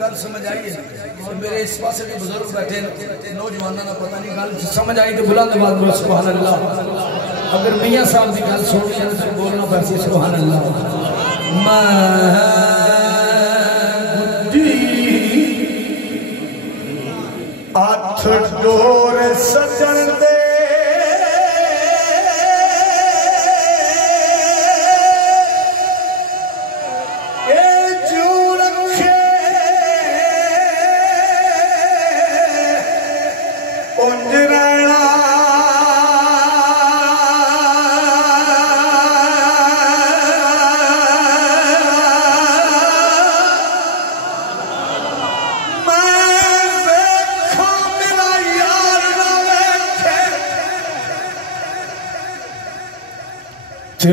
गल समझ आई है। मेरे इस पास भी बुजुर्ग बैठे नौजवानों का पता नहीं गल समझ आई तो बुलंद आवाज बोलो सुभान अल्लाह। अगर मियां साहब की गल सुनी है तो बोलना पैसे सुभान अल्लाह। आठ डोर सजन दे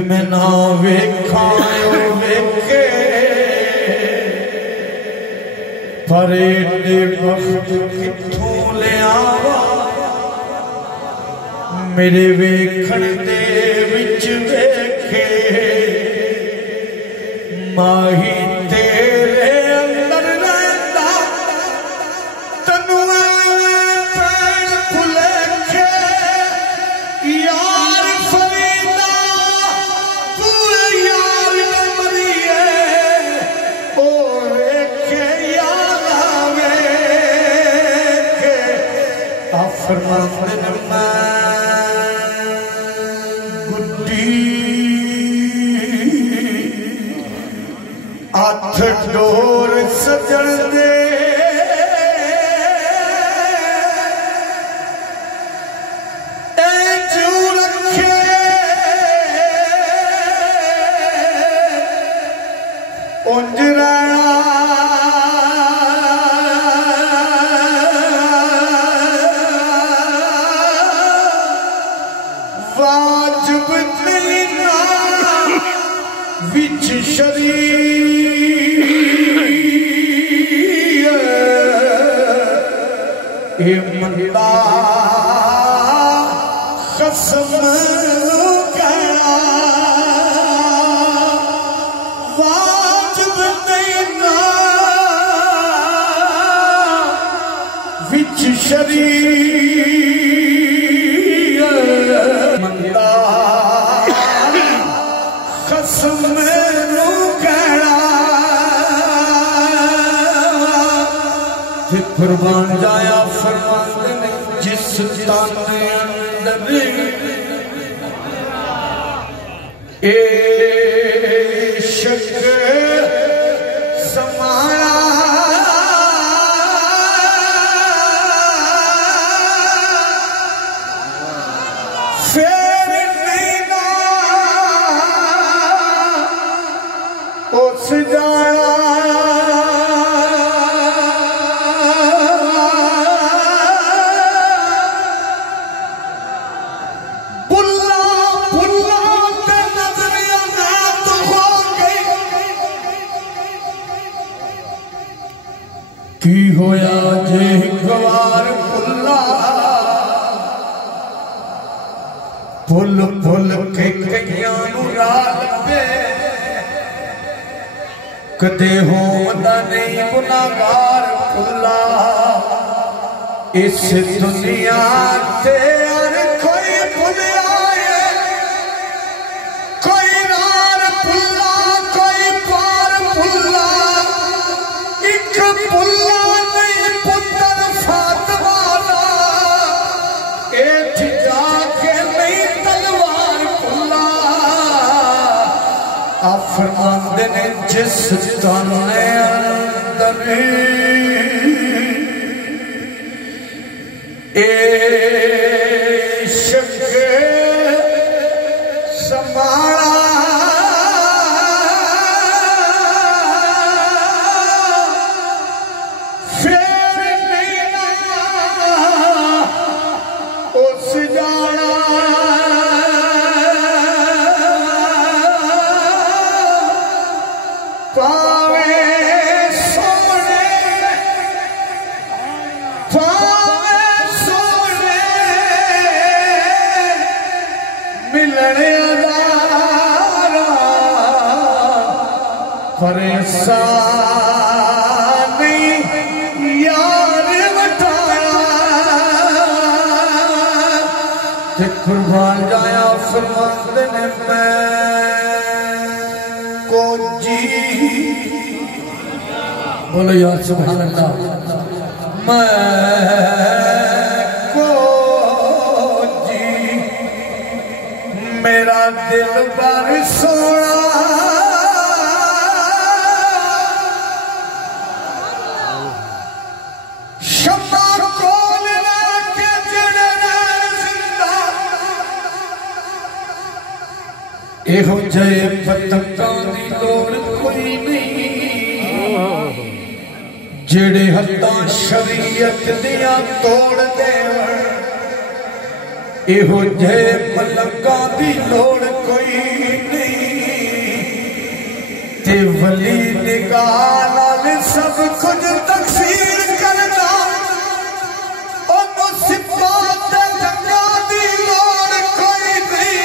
मैं ना वेखायो वेखे पर एडे वक्त किथों ले आवा मेरे वेखण दे विच वेखे माही तेरे अंदर रहंदा तन्नू पैण भुलेखे यार फरीदा गुड्डी आठ डोर सजन दे जू रखे उंज वाजिब नहीं ना विच शरीयत ए मंदा कसम कहना वाजिब नहीं ना विच शरीयत मंदा कसम कुर्बान जाया फरमाते ने जिस ताने अंदर इश्क समाया फिर नहीं ना उस जाया की होया जे गवार पुल्ला फुल फुल के कईयां नू राह लभे कदे होंदा नहीं गुनाहगार पुल्ला इस दुनिया ते हर कोई भुलिया कोई नार पुल्ला कोई पार पुल्ला एक पुल्ला फरमाते ने जिस ताने अंदर इश्क समाया फिर नहीं ना उस जाना पावे सोने मिलने दा परेशानी यार बठाया ते कुर्बान जाया फरमाते ने मैं को जी बोलो यार सुभान अल्लाह। मैं को जी मेरा दिल पर सोना एहो जय पतंगां दी लोड़ कोई नहीं जेड़े हद्दां शरीयत दियां तोड़ देवण। एहो जय मलंगां दी लोड़ कोई नहीं ते वली निगाह नाल सब कुछ तकसीर करदा। ओ मुसीबत ते जंगां दी लोड़ कोई नहीं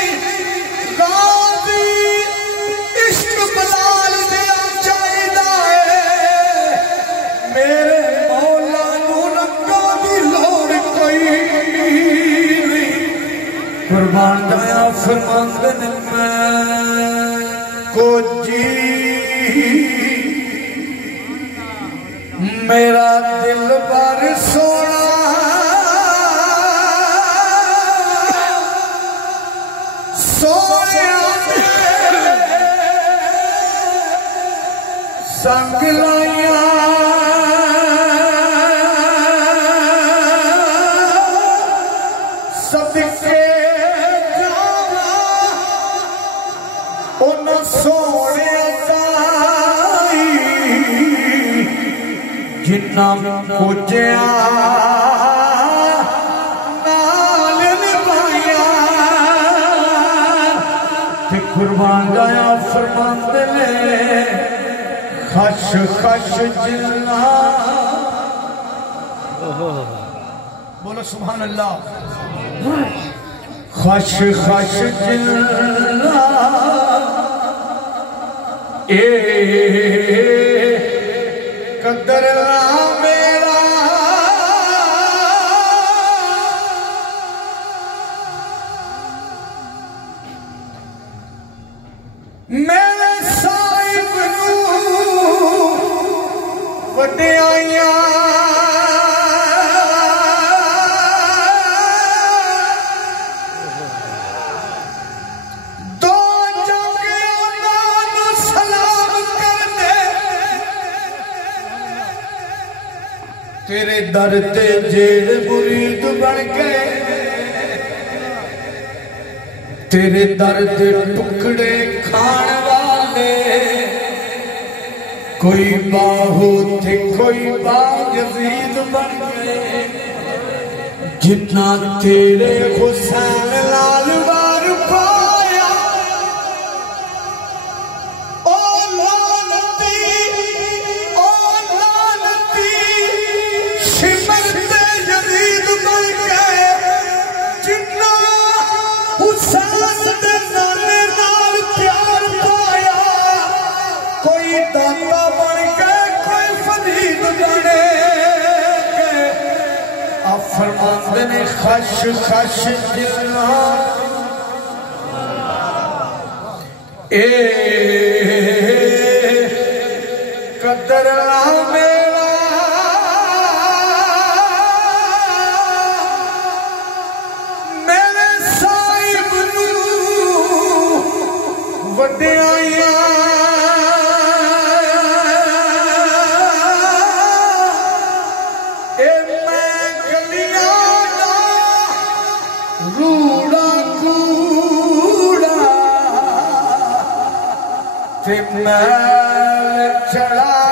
कुर्बान जाया फरमाते ने मैं को जी मेरा दिल पर सोना सोने संग लाया सबके सोने जिन्ना खोजिया नाल निभाया ते कुर्बान जाया फरमाते ने खश खश जिन्ना। बोलो सुभान अल्लाह। खश खश जिन्ना ए कदर मेरा मेरे साहिब नू वड्याइयां तेरे दर ते जेड़ मुरीद बन के तेरे दर ते टुकड़े खान वाले कोई बाहू थे कोई बायजीद बन गए जितना तेरे हुसैन लाल वार पाया। कोई दाता बन के कोई फरीद बने आप फरमाते ने खश खश जिन्ना ए कदर मेरा मेरे साहिब नू वड्याइयां मैल चढ़ा